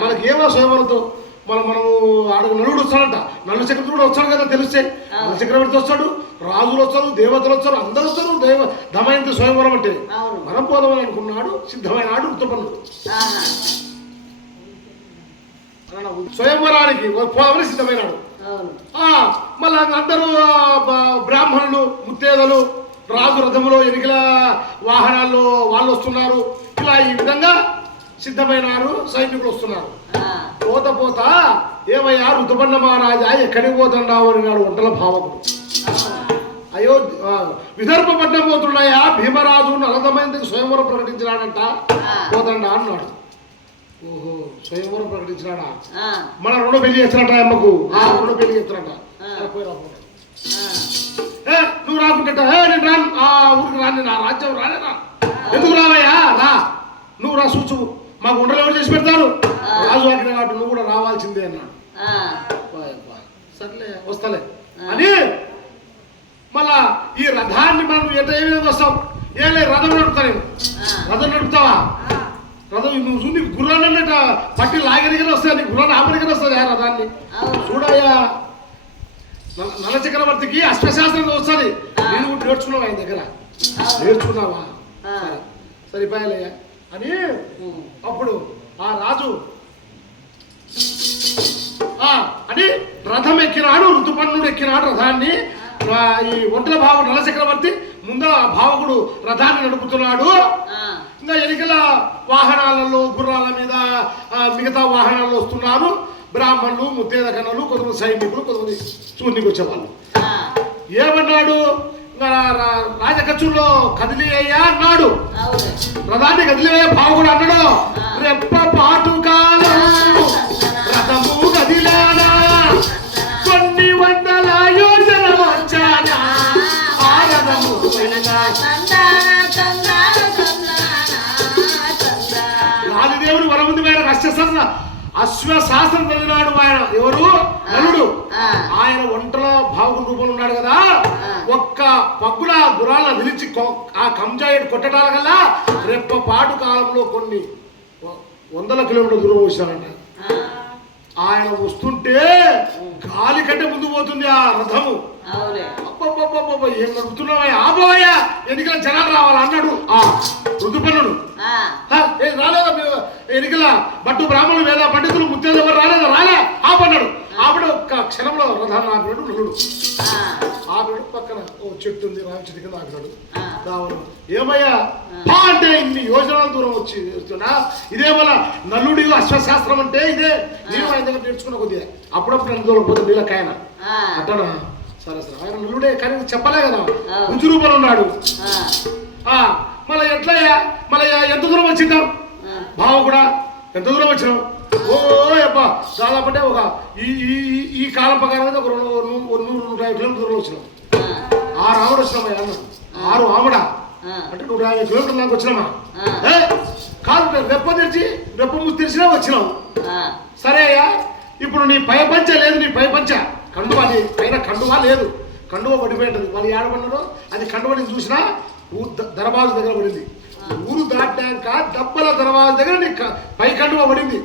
మనకి ఏమో స్వయంవరంతో మనం మనము ఆడ నలుగుడు వస్తాడంట. నల్లు చక్రవర్తి కూడా వస్తాడు కదా తెలిస్తే. నల్ల చక్రవర్తి వస్తాడు రాజులు వస్తారు దేవతలు వస్తారు అందరూ వస్తారు. దేవ దమయంతి స్వయంవరం అంటే మనం పోదామని అనుకున్నాడు సిద్ధమైన ఆడు ఉత్తపన్నుడు. ఆహా. స్వయంవరానికి పోదామని సిద్ధమైనాడు మళ్ళా అందరూ బ్రాహ్మణులు ముత్తేదలు రాజు రథములో ఎనికల వాహనాల్లో వాళ్ళు వస్తున్నారు. ఇలా ఈ విధంగా సిద్ధమైనారు సైనికులు వస్తున్నారు. పోత పోత ఏమయ్యా ఋతుపన్న మహారాజా ఎక్కడికి పోతున్నావు అని నాడు ఒంటల భావకుడు. అయ్యో ఆ, విదర్భపట్నం పోతున్నాయా? భీమరాజు నలదమైందికి స్వయంవరం ప్రకటించినాడంట. పోతండా అన్నాడు. ఓహో స్వయంవరం ప్రకటించినాడా. మన రుణ పెళ్ళి చేస్తున్నట్ట అమ్మకు. ఆ రుణ పెళ్ళి. ఏ నువ్వు రాకుంటే ఏ నేను రాను. ఆ ఊరికి రాను నా రాజ్యం రానే రా ఎందుకు రావయ్యా? రా. నువ్వు రా సూచు. మాకు ఉండలు ఎవరు చేసి పెడతారు? రాజు ఆజ్ఞ కాబట్టి నువ్వు కూడా రావాల్సిందే అన్నాడు. సర్లే వస్తలే. అని మళ్ళా ఈ రథాన్ని మనం ఎట ఏ విధంగా వస్తాం? ఏం లేదు రథం నడుపుతా నేను. రథం నడుపుతావా? రథం నువ్వు చూడు నీకు గుర్రాన్ని పట్టి లాగరిగిన వస్తుంది నీకు గుర్రాన్ని ఆపరిగిన వస్తుంది ఆ రథాన్ని. అవును. చూడయ్యా. నల్ల- నల్ల చక్రవర్తికి అశ్వశాస్త్రం వస్తుంది నేను కూడా నేర్చుకున్నావు ఆయన దగ్గర. నేర్చుకున్నావా. సరే. సరిపోయాలయ్యా. అని. అప్పుడు ఆ రాజు ఆ అని రథం ఎక్కినాడు ఋతుపన్నుడు ఎక్కినాడు రథాన్ని ఈ ఒంటల భావ నల చక్రవర్తి ముందర ఆ భావకుడు రథాన్ని నడుపుతున్నాడు. ఇంకా ఎన్నికల వాహనాలలో గుర్రాల మీద మిగతా వాహనాల్లో వస్తున్నారు బ్రాహ్మణులు ముత్తేద కొంతమంది సైనికులు కొంతమంది చూర్నికి వచ్చేవాళ్ళు. ఏమన్నాడు రాజకచ్చుల్లో కదిలి అయ్యా అన్నాడు. రథాన్ని కదిలివే భావుడు అన్నాడు. రెప్ప పాటు కాలం రథము కదిలానా? కొన్ని వందల యోజన వచ్చానా? ఆ రథము వెళ్ళగా. తందాన తందాన తందాన తందాన. రాజదేవుడు వరముంది ఆయన అశ్వశాస్త్ర అశ్వశాస్త్రం చదివినాడు ఆయన ఎవరు? నలుడు. ఆయన ఒంటలో భావుడు రూపంలో ఉన్నాడు కదా. ఒక్క పగ్గుల గురాలను నిలిచి కొ- ఆ కంజాయిడు కొట్టడాల కల్లా రెప్ప పాటు కాలంలో కొన్ని వందల కిలోమీటర్ల దూరం వచ్చారంట. ఆ. ఆయన వస్తుంటే గాలి కంటే ముందు పోతుంది ఆ రథము. ఏం నడుపుతున్నావా ఆపోయా ఎన్నికల జనాలు రావాలి అన్నాడు. ఆ ఏ రాలేదా ఎన్నికల బట్టు బ్రాహ్మణులు వేద పండితులు ముత్యాలు ఎవరు రాలేదా? రాలే ఆపన్నాడు ఆవిడ ఒక్క క్షణంలో రథాన్ని ఆపినాడు నలుడు. ఆ. ఆపినాడు పక్కన ఓ చెట్టు ఉంది రావి చెట్టు కింద ఆపినాడు. రావడం ఏమయ్యా? పా అంటే ఇన్ని యోజనాల దూరం వచ్చి వస్తున్నా? ఇదే వల్ల నల్లుడి అశ్వశాస్త్రం అంటే ఇదే. నేను ఆయన దగ్గర నేర్చుకున్న కొద్దిగా. అప్పుడప్పుడు నన్ను దూరం పోతే నీళ్ళకాయన. అట్టనా? సరే సరే. ఆయన నల్లుడే కానీ చెప్పలే కదా. ఉంచు రూపంలో ఉన్నాడు. మళ్ళీ ఎట్లయ్యా? మళ్ళీ ఎంత దూరం వచ్చిందాం. బావ కూడా ఎంత దూరం వచ్చినాం ఓ అబ్బా దాదాపు అంటే ఒక ఈ ఈ ఈ- కాలం ప్రకారం అయితే ఒక రెండు నూరు నూట యాభై కిలోమీటర్ దూరం వచ్చినాం. ఆరు ఆవిడ వచ్చినామా అన్న ఆరు ఆవిడ. అంటే నూట యాభై కిలోమీటర్ల దాకా వచ్చినామా? కాదు రెప్ప తెరిచి రెప్ప మూసి తెరిచినా వచ్చినాం. సరే అయ్యా ఇప్పుడు నీ పై పంచ లేదు నీ పై పంచ. కండువా నీ పైన కండువా లేదు. కండువ పడిపోయింటది వాళ్ళు ఏడబడినారో అది కండువని చూసినా ఊరు దర్వాజు దగ్గర పడింది. ఊరు దాటాక దప్పల దర్వాజు దగ్గర నీ పై కండువ పడింది.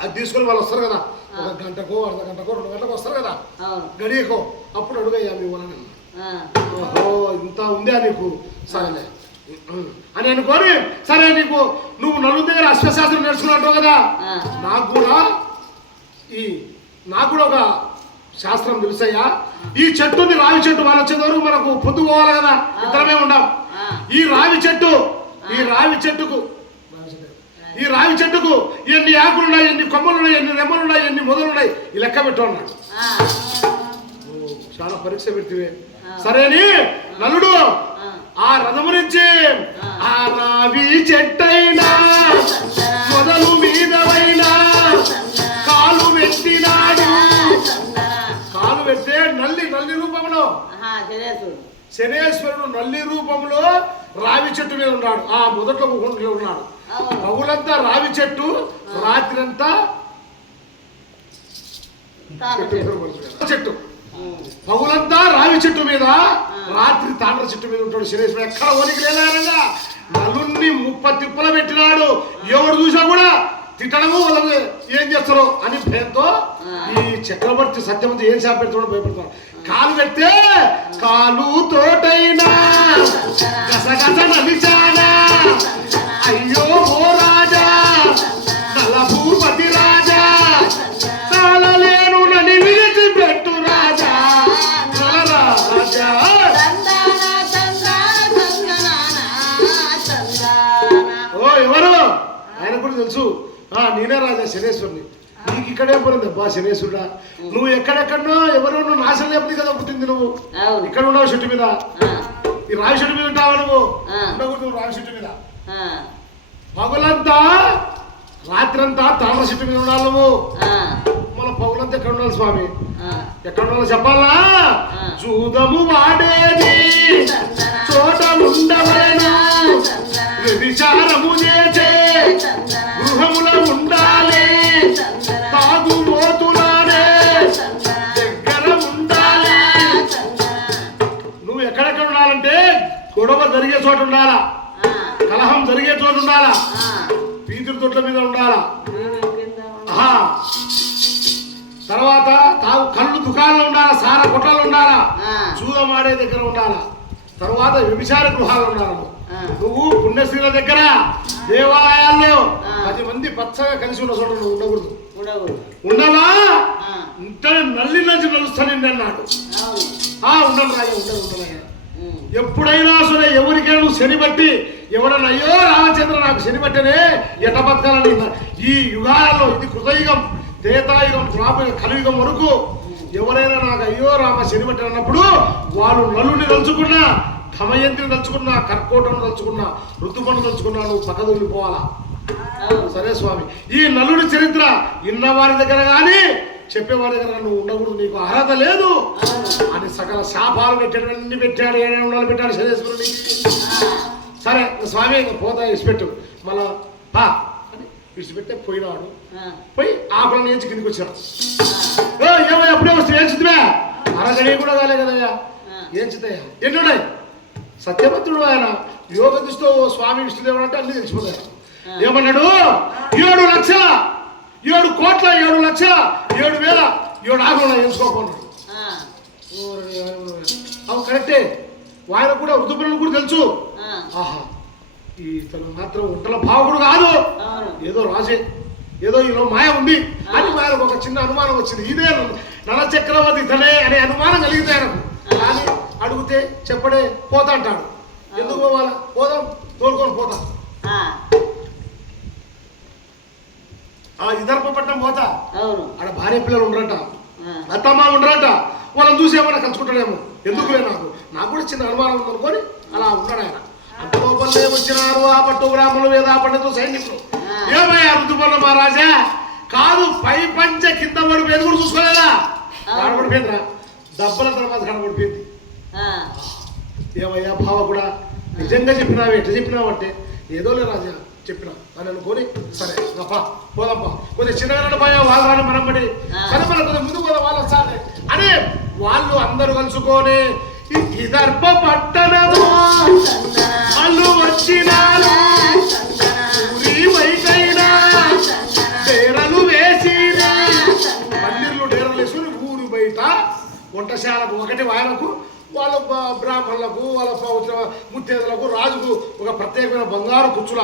అది తీసుకొని వాళ్ళు వస్తారు కదా. ఒక గంటకో అర్ధ గంటకో రెండు గంటకు వస్తారు కదా. గడియకో అప్పుడు అడుగయ్యా మీ వాళ్ళని. ఓహో ఇంత ఉందా నీకు? సరేలే. అని అనుకొని సరే నీకు నువ్వు నలుగు దగ్గర అశ్వశాస్త్రం నేర్చుకున్నట్టు కదా. నాకు కూడా ఈ నాకు కూడా ఒక శాస్త్రం తెలుసయ్యా. ఈ చెట్టుని రావి చెట్టు వాళ్ళు వచ్చేంత వరకు మనకు పొద్దు పోవాలి కదా. ఇద్దరమే ఉండాం. ఈ రావి చెట్టు ఈ రావి చెట్టుకు ఈ రావి చెట్టుకు ఎన్ని ఆకులు ఉన్నాయి ఎన్ని కొమ్మలు ఉన్నాయి ఎన్ని రెమ్మలు ఉన్నాయి ఎన్ని మొదలు ఉన్నాయి ఈ లెక్క పెట్టు అన్నాడు ఆ. ఓ, చాలా పరీక్ష పెడితే సరేని నలుడు ఆ. రథము నుంచి ఆ. రావి చెట్టైనా మొదలు మీదవైనా కాలు పెట్టినాడు కాలు పెడితే నల్లి నల్లి రూపంలో శనేశ్వరుడు నల్లి రూపంలో రావి చెట్టు మీద ఉన్నాడు. ఆ మొదట్లో ఉన్నాడు. పగులంతా రావి చెట్టు రాత్రంతా తాను చెట్టు. పగులంతా రావి చెట్టు మీద రాత్రి తాండ్ర చెట్టు మీద ఉంటాడు శనేశ్వరుడు. ఎక్కడ ఓనికి లేదా నలున్ని ముప్ప తిప్పల పెట్టినాడు. ఎవడు చూసా కూడా తిట్టడము వాళ్ళని ఏం చేస్తారు అని భయంతో ఈ చక్రవర్తి సత్యవంతి ఏం శాప భయపడతాడు కాలు పెడితే కాలు తోటైనా. గసగస నలిచానా. అయ్యో ఓ రాజా నలభూపతి రాజా తాళలేను నని విడిచి పెట్టు రాజా. రాజా. ఓ ఎవరు? ఆయన కూడా తెలుసు. నేనే రాజా శనేశ్వరుని. నీకు ఇక్కడే పడింది అబ్బా శనేశ్వరుడా నువ్వు ఎక్కడెక్కడో ఎవరో నువ్వు నాశనం లేకపోతే కదా పుట్టింది నువ్వు. ఇక్కడ ఉన్నావు చెట్టు మీద. ఈ రావి చెట్టు మీద ఉంటావా నువ్వు. ఉండకూడదు నువ్వు రావి చెట్టు మీద. పగులంతా రాత్రంతా తామర చెట్టు మీద ఉండాలి నువ్వు. మన పగులంతా ఎక్కడ ఉండాలి స్వామి. ఎక్కడ ఉండాలి చెప్పాలా? ఆ. జూదము వాడేది. జరిగే చోట ఉండాలా? కలహం జరిగే చోట ఉండాలా. పీతుల తొట్ల మీద ఉండాలా. తర్వాత తాగు కళ్ళు దుకాణాలు ఉండాలా? సార కొట్టాలు ఉండాలా. చూదమాడే దగ్గర ఉండాలా? తర్వాత వ్యభిచార గృహాలు ఉండాలి? నువ్వు. పుణ్యశ్రీల దగ్గర దేవాలయాల్లో. పది మంది పచ్చగా కలిసి ఉన్న చోట నువ్వు ఉండకూడదు. ఉండవు. ఇంత నల్లి నుంచి నలుస్తాను అన్నాడు. ఉండను రాజా ఉండను ఉమ్. ఎప్పుడైనా సరే ఎవరికైనా నువ్వు శని బట్టి ఎవడన్నా అయ్యో రామచంద్ర నాకు శని బట్టనే ఎట బతకాలని ఈ యుగాలలో ఇది కృతయుగం త్రేతాయుగం ద్వాపర కలియుగం వరకు ఎవరైనా నాకు అయ్యో రామ శని బట్టి అన్నప్పుడు వాళ్ళు నలుని తలుచుకున్నా ధమయంతిని తలుచుకున్నా కర్కోటను తలుచుకున్నా ఋతుపను తలుచుకున్నా నువ్వు పక్కకు వెళ్ళిపోవాలా. సరే స్వామి. ఈ నలుడి చరిత్ర ఇన్నవారి దగ్గర కానీ చెప్పేవారి దగ్గర నువ్వు ఉండకూడదు నీకు అర్హత లేదు. అని సకల శాపాలు పెట్టాడు అన్ని పెట్టాడు ఏడే ఉండాలి పెట్టాడు శనేశ్వరుని. సరే స్వామి పోతా ఇడిచిపెట్టు మళ్ళా పా. అని ఇడిచిపెట్టే పోయినాడు. పోయి ఆకుల నుంచి కిందికి వచ్చాడు ఏ, ఏమయ్య అప్పుడే వస్తే ఏం చిత్తమే అరగడి కూడా కాలే కదయ్యా. ఏం చిత్తయ్యా ఎన్ని ఉన్నాయి? సత్యవంతుడు ఆయన యోగ దృష్టితో స్వామి విష్ణుదేవుడు అంటే అన్ని తెలిసిపోతాయి. ఏమన్నాడు? ఏడు లక్షల ఏడు కోట్ల ఏడు లక్షల ఏడు వేల ఏడు ఆకులు ఎంచుకోకున్నాడు ఆ, అవు కరెక్టే. ఆయన కూడా ఋతుపరులు కూడా తెలుసు. ఆహా ఈ తను మాత్రం ఉంటల భావకుడు కాదు. ఏదో రాజే ఏదో ఈలో మాయ ఉంది. అని ఆయనకు ఒక చిన్న అనుమానం వచ్చింది. ఇదే నల చక్రవర్తి తనే అనే అనుమానం కలిగితే ఆయనకు. కానీ అడిగితే చెప్పడే పోతా అంటాడు. ఎందుకు పోవాలా? పోదాం తోలుకొని పోతాం. ఆ, ఇదర్పపట్నం పోతా. అవును. ఆడ భార్య పిల్లలు ఉండరట. అత్తమ్మ ఉండరట. వాళ్ళని చూసి ఏమైనా కలుసుకుంటాడేమో. ఎందుకులే నాకు? నాకు కూడా చిన్న అనుమానం ఉందనుకొని అలా ఉన్నాడు ఆయన. అంత లోపలే వచ్చినారు ఆ పట్టు గ్రామంలో వేద పండితులు సైనికులు. ఏమయ్యా ఋతుపర్ణ మహారాజా? కాదు పై పంచ కింద పడిపోయింది కూడా చూసుకోలేదా? కనబడిపోయిందిరా. దెబ్బల తర్వాత కనబడిపోయింది. ఏమయ్యా భావ కూడా నిజంగా చెప్పినావు ఎట్లా చెప్పినావు అంటే ఏదోలే రాజా చెప్పినా. అని అనుకొని సరే పా పోదాంపా కొద్దిగా చిన్నగా పోయా వాళ్ళు రాని మనం పడి సరే మనం కొద్దిగా ముందు పోదాం వాళ్ళు వస్తారే అని వాళ్ళు అందరూ కలుసుకొని ఈ విదర్భ పట్టణము? వాళ్ళు వచ్చినారు. వంటశాలకు ఒకటి వాళ్ళకు వాళ్ళ బ్రాహ్మణులకు వాళ్ళ ముత్తేదులకు రాజుకు ఒక ప్రత్యేకమైన బంగారు కుచ్చుల.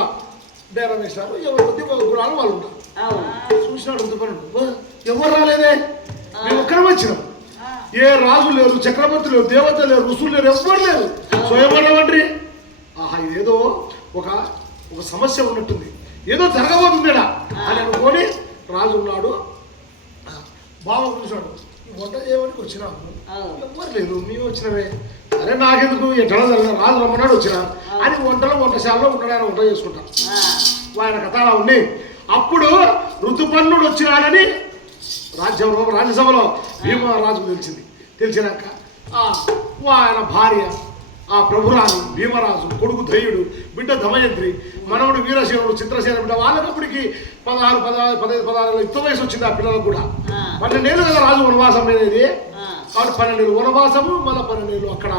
డేరా వేశారు. ఎవరి కొద్ది గురాలు వాళ్ళు ఉంటారు. చూసినాడు. "ఓ, ఎవరు రాలేదే? మేము ఒక్కరం వచ్చినాం. ఏ రాజు లేరు చక్రవర్తి లేరు దేవత లేరు ఋషులు లేరు ఎవ్వరు లేరు. స్వయంవరం అండి ఆహా ఇదేదో ఒక ఒక సమస్య ఉన్నట్టుంది. ఏదో జరగబోతుంది ఈడ అని అనుకొని రాజు ఉన్నాడు. బావ ఈ వంట చేయడానికి వచ్చినాము. ఎవ్వరు లేదు మేము వచ్చినవే అరే నాకెందుకు? ఎట్లా జరిగిన రాజు రమ్మన్నాడు వచ్చిన. అని వంటలో వంటశాలలో ఉండడానికి వంట చేసుకుంటా. ఆయన కథ అలా ఉంది. అప్పుడు ఋతుపర్ణుడు వచ్చినాడని రాజ్యంలో రాజ్యసభలో భీమరాజుకు తెలిసింది. తెలిసినాక ఆయన భార్య ఆ ప్రభురాని భీమరాజు కొడుకు ధైర్యుడు బిడ్డ ధమయంత్రి మనవడు వీరసేనుడు చిత్రసేన బిడ్డ వాళ్ళకప్పటికి పదహారు పదహారు పదహైదు పదహారు యుక్త వయసు వచ్చింది ఆ పిల్లలకు కూడా. పన్నెండేళ్ళు కదా రాజు వనవాసం అనేది. కాబట్టి పన్నెండేళ్ళు వనవాసము మళ్ళీ పన్నెండేళ్ళు అక్కడ.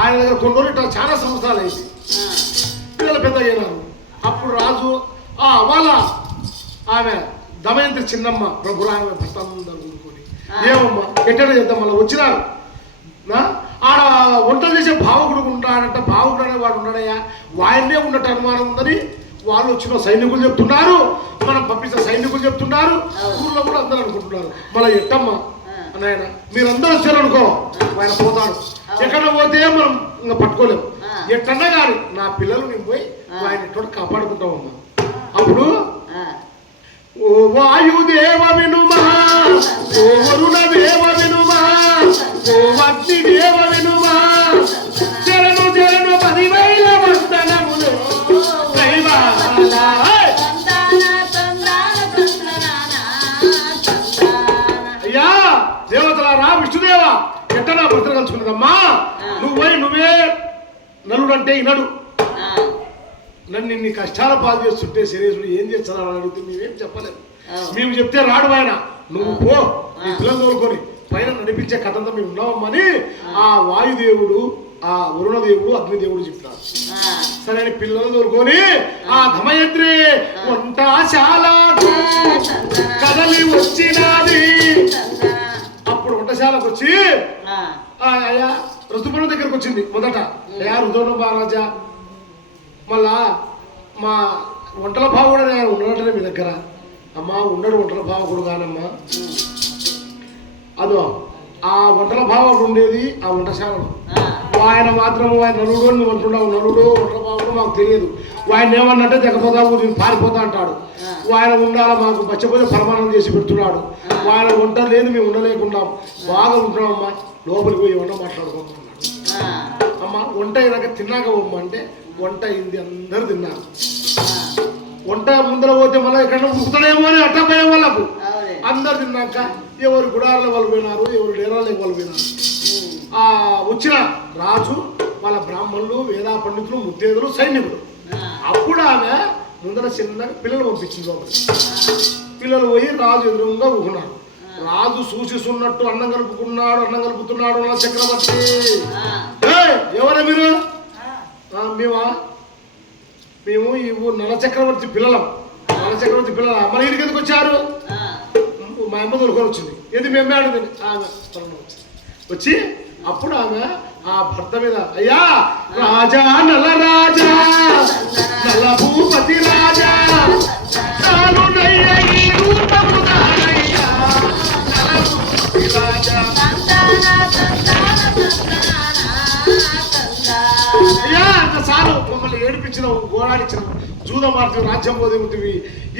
ఆయన దగ్గర కొన్ని రోజులు చాలా సంవత్సరాలు అయింది. పిల్లలు పెద్ద అయినారు. అప్పుడు రాజు వాళ్ళ ఆమె దమయంతి చిన్నమ్మ ప్రభు ఆమె భర్త అందరూ ఊరుకొని. ఏమమ్మా ఎక్కడ చేద్దాం మళ్ళీ వచ్చినారు. ఆడ వంటలు చేసే భావకుడు ఉంటాడంట భావకుడు అనేవాడు ఉన్నాడయ్యా. వాయన్నే ఉన్నట్టు అనుమానం ఉందని వాళ్ళు వచ్చిన సైనికులు చెప్తున్నారు. మనం పంపించిన సైనికులు చెప్తున్నారు. ఊర్లో కూడా అందరూ అనుకుంటున్నారు. మళ్ళీ ఎట్టమ్మా? నాయన మీరందరూ వచ్చారనుకో ఆయన పోతాడు. ఎక్కడ పోతే మనం ఇంకా పట్టుకోలేము ఎట్టన్నా కానీ నా పిల్లలు నేను పోయి ఆయన ఎక్కడ కాపాడుకుంటామమ్మా అప్పుడు ఓ వాయుదేవ వినుమా ఓ వరుణ దేవ వినుమా ఓ అగ్ని దేవ వినుమా చరణు చరణు పదివేల వందనములు. అయ్యా దేవతలారా విష్ణుదేవ ఎట్టనా బ్రతకలుచుకున్నదమ్మా నువ్వు పోయి నువ్వే నలుడంటే ఇనడు. నన్ను ఇన్ని కష్టాల పాలు చేస్తుంటే శరీరుడు ఏం చేస్తున్నావు అని అడిగితే మేమేం చెప్పలేదు. మేము చెప్తే రాడు ఆయన నువ్వు పో నీ పిల్లలు తోలుకొని పైన నడిపించే కథ అంతా మేము ఉన్నామని ఆ. వాయుదేవుడు ఆ వరుణదేవుడు అగ్నిదేవుడు చెప్పినారు ఆ, సరే అని పిల్లలు తోలుకొని ఆ. ధమయత్రి వంటశాలకు కదలి వచ్చినది. అప్పుడు వంటశాలకు వచ్చి ఋతుపర్ణ దగ్గరకు వచ్చింది మొదట. అయ్యా ఋతుపర్ణ మహారాజా మళ్ళా మా వంటల భావుడు ఆయన ఉన్నాడనే మీ దగ్గర. అమ్మా ఉండడు వంటల భావకుడు కానమ్మా అదో ఆ వంటల భావకుడు ఉండేది ఆ వంటశాలలో ఆయన మాత్రం ఆయన నలుడు అని అంటున్నావు నలుడు వంటల భావకుడు మాకు తెలియదు. ఆయన ఏమన్నట్టే తెగపోతావు నేను పారిపోతా అంటాడు. ఆయన ఉండాలి మాకు పచ్చపోతే పరమాణం చేసి పెడుతున్నాడు. ఆయన వంట లేదు మేము ఉండలేకున్నాం. బాగా ఉంటున్నామమ్మా లోపలికి పోయి వంట మాట్లాడుకుంటున్నాడు. అమ్మ వంట అయినాక తిన్నాక అంటే వంట అయింది అందరు తిన్నారు. వంట ముందర పోతే మళ్ళీ ఎక్కడ ఉడుకుతాడేమో అని అట్ట భయం వాళ్ళకు. అందరు తిన్నాక ఎవరు గుడాల వాళ్ళు పోయినారు ఎవరు డేరాలకు వాళ్ళు పోయినారు. ఆ వచ్చిన రాజు వాళ్ళ బ్రాహ్మణులు వేదా పండితులు ముత్తేదులు సైనికులు. అప్పుడు ఆమె ముందర చిన్నగా పిల్లలు పంపించింది లోపలికి. పిల్లలు పోయి రాజు ఎదురుగా ఊకున్నారు రాజు సూచిస్తున్నట్టు అన్నం కలుపుకున్నాడు అన్నం కలుపుతున్నాడు నా చక్రవర్తి. ఎవరా మీరు? మేమా? మేము ఈ ఊరు నల చక్రవర్తి పిల్లలం. నల చక్రవర్తి పిల్లల. మన ఇంటికి ఎందుకు వచ్చారు? మా అమ్మ దొరుకొని వచ్చింది. ఏది మేము ఆడింది ఆమె వచ్చి. అప్పుడు ఆమె ఆ భర్త మీద అయ్యా రాజా నల రాజా నల భూపతి రాజా సారు మమ్మల్ని ఏడిపించిన గోడాడించిన జూద మార్చి రాజ్యం పోదేముంటివి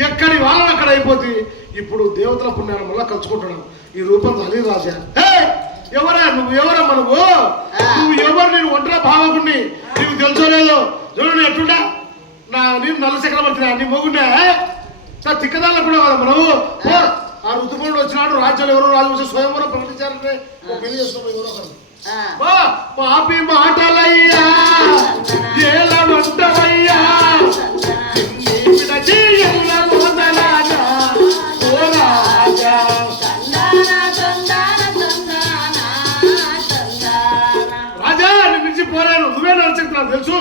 ఎక్కడి వాళ్ళని అక్కడ అయిపోతుంది ఇప్పుడు దేవతల పుణ్యాన్ని మళ్ళా కలుసుకుంటున్నాం. ఈ రూపం తల్లి రాజా! ఎవరా నువ్వు? ఎవరమ్మా నువ్వు? నువ్వు ఎవరు? నేను ఒంటరి భావకుణ్ణి. నీకు తెలుసో లేదో? చూడు నేను ఎట్లుండా? నా నేను నల్ల చక్రవర్తి నీ మొగుండే నా తిక్కదాల్లో కూడా కదా మనము ఆ. ఋతుపరుడు వచ్చినాడు రాజ్యాలు ఎవరో రాజు వచ్చి స్వయంవరం పెళ్ళి చేసుకోమో ఎవరో ఒకరు. పాపి మాటలయ్యా ఏల వంటవయ్యా నిన్ను విడచి ఎల్ల మోదలాగా, ఓ రాజా. తందాన, తందాన, తందాన, తందాన. రాజా నేను నుంచి పోలేను. నువ్వే నడుచుకున్నావు తెలుసు?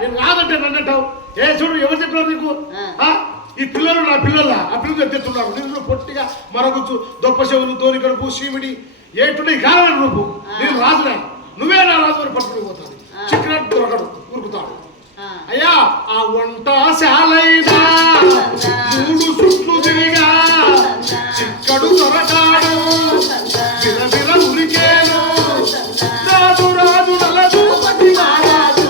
నేను కాదంటే నన్ను అంటావు. ఏ చూడు ఎవరు చెప్పినారు నీకు? ఈ పిల్లలు నా పిల్లల? ఆ పిల్లలు ఎత్తెత్తున్నారు నిన్ను పొట్టిగా మరొకచ్చు దొప్ప చెవులు తోని కడుపు సీమిడి. ఏటుండే కారణం నువ్వు నేను రాజునే. నువ్వే నా రాజు అని పట్టుకుని పోతాను చిక్కినట్టు దొరకడు ఉరుకుతాడు. అయ్యా ఆ వంట శాలైనా. మూడు చుట్లు తిరిగా. చిక్కడు దొరకాడు ఉరికేను. రాజు రాజు నలదు మహారాజు.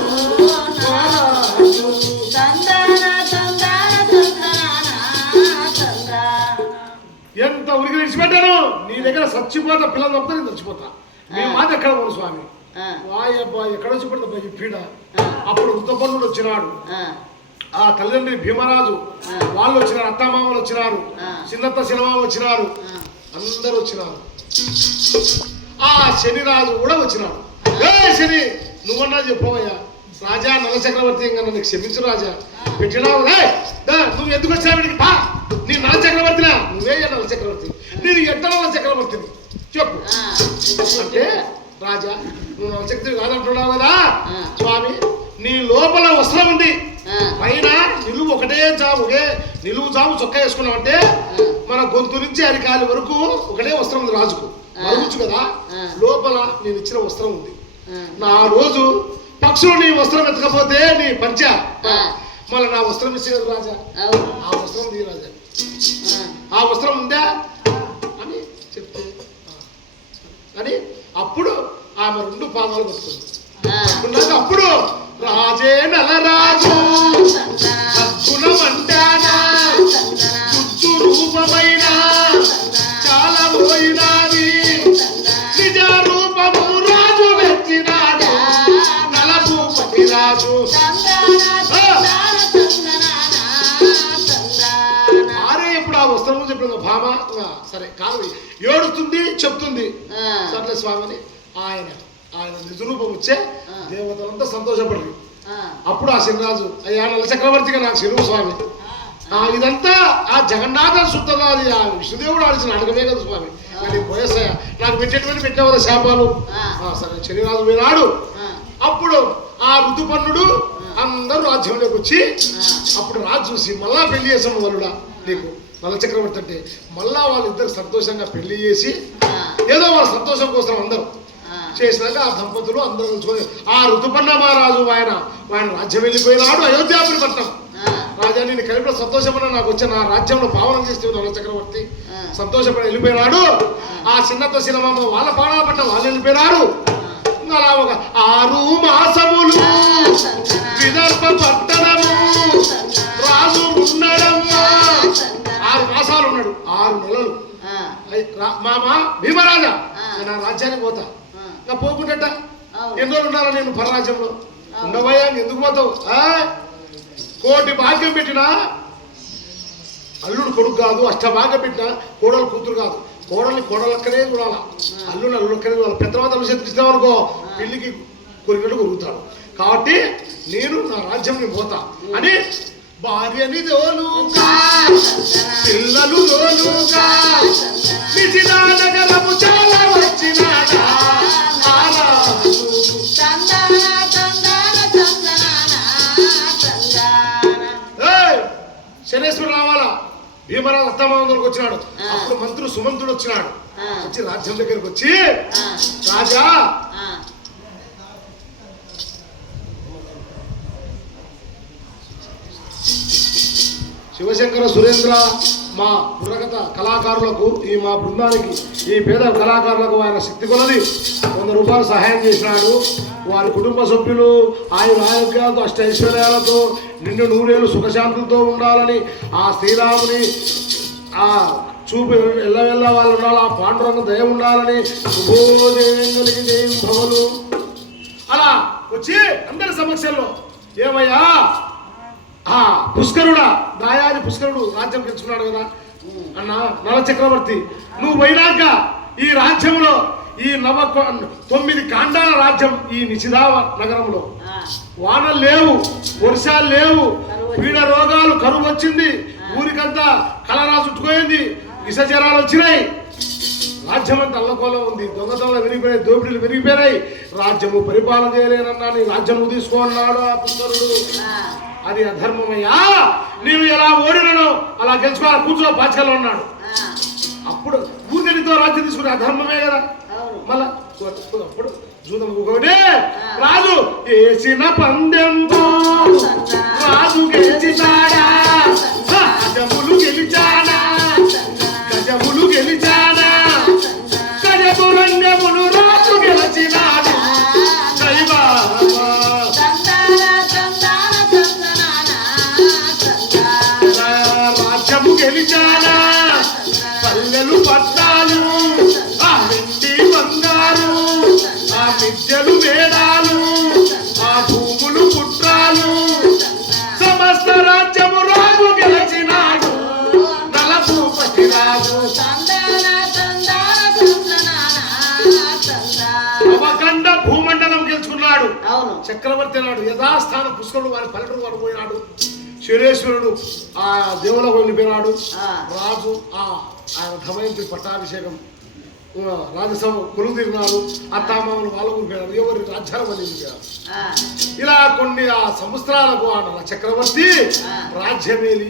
ఎంత ఉరికి విడిచిపెట్టాను? దగ్గర చచ్చిపోతా పిల్లలు తప్పితే నేను చచ్చిపోతా. నీ మాట ఎక్కడ పోను స్వామి? వాయబ్బా ఎక్కడ వచ్చి పడుతుంది పీడ? అప్పుడు ఉత్తపన్నుడు వచ్చినాడు. ఆ, తల్లిదండ్రి భీమరాజు వాళ్ళు వచ్చినారు అత్తమామలు వచ్చినారు. చిన్నత్త సినిమాలు వచ్చినారు. అందరూ వచ్చినారు. ఆ శనిరాజు కూడా వచ్చినాడు. ఏ శని నువ్వన్నా చెప్పవయ్యా. రాజా నల చక్రవర్తి ఇంకా నన్ను క్షమించు రాజా. పెట్టినావు నువ్వు ఎందుకు వచ్చినావు నీ నల చక్రవర్తినా? నువ్వే నల చక్రవర్తి. నేను ఎట్ట నల చక్రవర్తిని చెప్పు. అంటే రాజా నువ్వు చక్రవర్తి కాదంటున్నావు కదా. స్వామి నీ లోపల వస్త్రం ఉంది. పైన నిలువు ఒకటే జాము ఒకే నిలువు జాము చొక్కా వేసుకున్నామంటే మన గొంతు నుంచి అరికాలి వరకు ఒకటే వస్త్రం ఉంది రాజుకు. మరుగుచ్చు కదా. లోపల నేను ఇచ్చిన వస్త్రం ఉంది. నా రోజు పక్షులు నీ వస్త్రం ఎత్తకపోతే నీ పంచ. మళ్ళీ నా వస్త్రం ఇచ్చేది రాజా. ఆ వస్త్రం తీ రాజా. ఆ వస్త్రం ఉందా? అని అప్పుడు ఆమె రెండు పాదాలు. పట్టుకున్నాక అప్పుడు రాజే నలరాజు. గుణమంటానా చుట్టూ రూపమైన? చాలా పోయినాది వస్త్రము చెప్పిన భామ సరే కాదు ఏడుస్తుంది చెప్తుంది. సర్లే స్వామిని ఆయన ఆయన నిజ రూపం ఇచ్చే దేవతలంతా సంతోషపడి అప్పుడు ఆ శనిరాజు అయ్యా నల్ల చక్రవర్తిగా నాకు శనువు స్వామి. ఆ, ఇదంతా ఆ జగన్నాథ శుద్ధంగా అది ఆ విష్ణుదేవుడు ఆడిచిన అడగమే కదా స్వామి. కానీ పోయేసాయ నాకు పెట్టేటువంటి పెట్టావు కదా శాపాలు? ఆ, సరే శనిరాజు పోయినాడు. అప్పుడు ఆ ఋతుపర్ణుడు అందరూ రాజ్యంలోకి వచ్చి అప్పుడు రాజు చూసి మళ్ళా పెళ్ళి చేసాము వలుడా నీకు. నల్ల చక్రవర్తి అంటే మళ్ళా వాళ్ళిద్దరు సంతోషంగా పెళ్ళి చేసి ఏదో వాళ్ళ సంతోషం కోసం అందరూ చేసినాక ఆ దంపతులు అందరూ కలుసుకొని ఆ ఋతుపర్ణ మహారాజు ఆయన ఆయన రాజ్యం వెళ్ళిపోయినాడు అయోధ్యాపురి పట్నం రాజా నేను కలిపిన సంతోషపడ నాకు వచ్చే నా రాజ్యంలో పావనం చేస్తే నల్ల చక్రవర్తి సంతోషపడి వెళ్ళిపోయినాడు. ఆ. చిన్నతో సినిమా వాళ్ళ పాడాల పట్నం వాళ్ళు వెళ్ళిపోయినాడు ఇంకా అలా ఒక ఆరు మాసములు విదర్భ పట్టణము. రాజు ఉన్నాడమ్మా. ఆరు మాసాలు ఉన్నాడు. ఆరు నెలలు. మామ భీమరాజా నా రాజ్యానికి పోతా. ఇంకా పోకుండట. ఎన్ని రోజులు ఉండాలా నేను పరరాజ్యంలో? ఉండవయ్యా ఎందుకు పోతావు? కోటి భాగ్యం పెట్టినా? అల్లుడు కొడుకు కాదు అష్టభాగ్యం పెట్టినా? కోడలు కూతురు కాదు. కోడల్ని కోడలక్కనే చూడాలా. అల్లుడు అల్లుడక్కనే చూడాలి. పెద్దవాత చేతికిస్తాం అనుకో పెళ్ళికి కొరిగినట్టు కొరుగుతాడు కాబట్టి నేను నా రాజ్యంని పోతా. అని భార్యని దోలుగా పిల్లలు దోలుగా చాలా వచ్చినాడా! శనేశ్వరుడు రావాలా? భీమరాజు వచ్చినాడు. అప్పుడు మంత్రులు సుమంతుడు వచ్చినాడు. వచ్చి రాజ్యం దగ్గరికి వచ్చి రాజా శివశంకర సురేంద్ర మా బుర్రకథ కళాకారులకు ఈ మా బృందానికి ఈ పేద కళాకారులకు ఆయన శక్తి కొలది. వంద రూపాయలు సహాయం చేసినాడు. వారి కుటుంబ సభ్యులు ఆయన ఆరోగ్యాలతో అష్టైశ్వర్యాలతో నిండు నూరేళ్ళు సుఖశాంతులతో ఉండాలని ఆ శ్రీరాముని ఆ చూపు ఎల్లవెల్ల వాళ్ళు ఉండాలి ఆ పాండురంగ దయ ఉండాలని శుభోదయం జయం భవను. అలా వచ్చి అందరి సమక్షంలో ఏమయ్యా? ఆ పుష్కరుడా దాయాది పుష్కరుడు రాజ్యం గెలుచుకున్నాడు కదా. అన్న నల చక్రవర్తి నువ్వు పోయినాక ఈ రాజ్యంలో ఈ నవ తొమ్మిది కాండాల రాజ్యం ఈ నిషిదావ నగరంలో. వానలు లేవు వర్షాలు లేవు పీడ రోగాలు కరువు వచ్చింది. ఊరికంతా కలరా చుట్టుకోయింది విషజరాలు వచ్చినాయి. రాజ్యం అంతా అల్లకోలం ఉంది. దొంగతనాలు విరిగిపోయినాయి దోపిడీలు విరిగిపోయినాయి. రాజ్యము పరిపాలన చేయలేనన్నా నీ రాజ్యము తీసుకోన్నాడు ఆ పుష్కరుడు అది అధర్మమయ్యా. నీవు ఎలా ఓడినను అలా గెలుచుకోవాలి కూర్చో బాధ్యతలో ఉన్నాడు. అప్పుడు ఊరితో రాజ్యం తీసుకునే అధర్మమే కదా. మళ్ళా అప్పుడు జూదం ఒకటి రాజు వేసిన పందెంతో రాజు గెలిచినాడా? గజములు గెలిచాడా? చక్రవర్తి నాడు యథాస్థాన పుష్కరుడు వారి పల్లెటూరు వాడు పోయినాడు. శిరేశ్వరుడు ఆ దేవులకు వెళ్ళిపోయినాడు. రాజు ఆ ఆయన ధమయంతి పట్టాభిషేకం రాజసభ కొలువు తిరిగినారు అత్తామామలు వాళ్ళ ఊరిపోయారు ఎవరి రాజ్యాల ఆ, ఇలా కొన్ని ఆ సంవత్సరాలకు ఆ చక్రవర్తి రాజ్యమేలి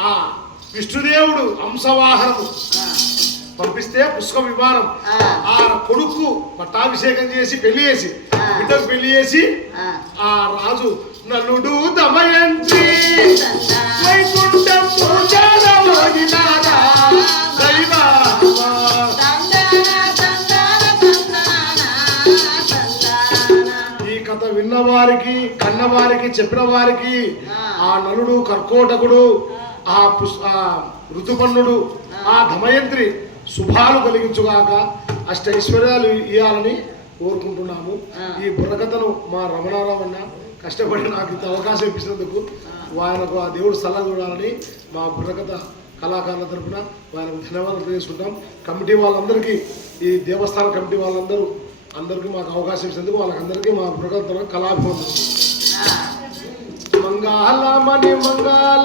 ఆ విష్ణుదేవుడు అంశవాహనము పంపిస్తే పుష్ప విమానం ఆ. కొడుకు పట్టాభిషేకం చేసి పెళ్ళి చేసి. బిడ్డకు పెళ్ళి చేసి ఆ. రాజు నలుడు దమయంతి తందాన వైకుంఠం పూజారమోగినారా దైవమా. తందాన తందాన తందాన తందాన ఈ కథ విన్నవారికి కన్నవారికి చెప్పిన వారికి ఆ. నలుడు కర్కోటకుడు ఆ పుస్ ఆ ఋతుపన్నుడు ఆ దమయంత్రి శుభాలు కలిగించుగాక అష్టైశ్వర్యాలు ఇవ్వాలని కోరుకుంటున్నాము. ఈ బుర్రకథను మా రమణారావు అన్న కష్టపడి నాకు ఇంత అవకాశం ఇప్పించినందుకు ఆయనకు ఆ దేవుడు సలహా చూడాలని మా బుర్రకథ కళాకారుల తరపున ఆయనకు ధన్యవాదాలు తెలియజేసుకుంటాం కమిటీ వాళ్ళందరికీ ఈ దేవస్థాన కమిటీ వాళ్ళందరూ అందరికీ మాకు అవకాశం ఇచ్చినందుకు వాళ్ళకందరికీ మా తరపున కళాభివందనం. మంగాళమణి మంగాళ